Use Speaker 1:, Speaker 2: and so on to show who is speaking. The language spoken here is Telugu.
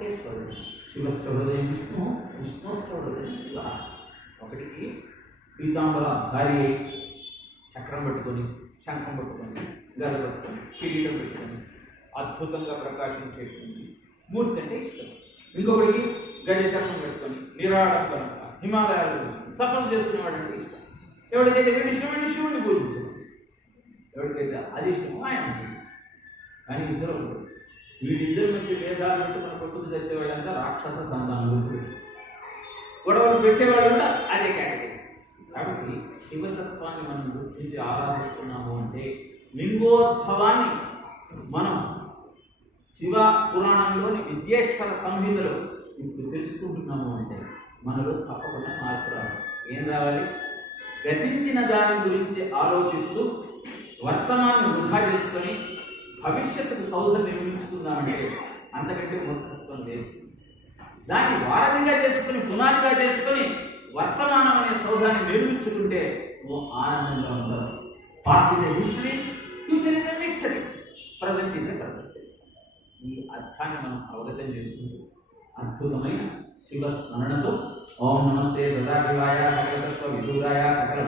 Speaker 1: ఒకేశ్వరుడు శివస్థ హృదయం విష్ణు విష్ణుస్థ హృదయం శివ ఒకటికి పీతాంబర భార్య చక్రం పట్టుకొని శంఖం పట్టుకొని గద పట్టుకొని కిరీటం పెట్టుకొని అద్భుతంగా ప్రకాశించేటువంటి మూర్తి అంటే ఇష్టం. ఇంకొకటి గజ చక్రం పెట్టుకొని నిరాడంబరంగా హిమాలయాలు తపస్సు చేసుకునేవాడు అంటే ఇష్టం. ఎవరికైతే వీడి శివుడిని శివుడిని పూజించడం ఎవరికైతే అది ఇష్టమో ఆయన కానీ ఇద్దరు వీళ్ళిద్దరి మధ్య భేదాలు మన కొట్టుకు తెచ్చేవాళ్ళంతా రాక్షస సంతానం గొడవలు పెట్టేవాళ్ళు కూడా అదే కేటగిరీ కాబట్టి శివతత్వాన్ని మనం గుర్తించి ఆరాధిస్తున్నాము అంటే లింగోద్భవాన్ని మనం శివ పురాణంలోని విద్యేశ్వర సంహితలో ఇప్పుడు తెలుసుకుంటున్నాము అంటే మనలో తప్పకుండా మార్పు రావాలి. ఏం రావాలి? గతించిన దాని గురించి ఆలోచిస్తూ వర్తమాన్ని వృధా చేసుకొని భవిష్యత్తుకు సౌధం నిర్మిస్తున్నామంటే అంతకంటే మూర్ఖత్వం లేదు. దాన్ని వారధిగా చేసుకుని పునాదిగా చేసుకుని వర్తమానం అనే సౌధాన్ని నిర్మించుకుంటే ఓ ఆనందంగా ఉంటారు past is history future is mystery present is present ఈ అర్థాన్ని మనం అవగతం చేసుకుంటూ అద్భుతమైన శివ స్మరణతో ఓం నమస్తే సదాశివాయ సకల విధురాయ సకల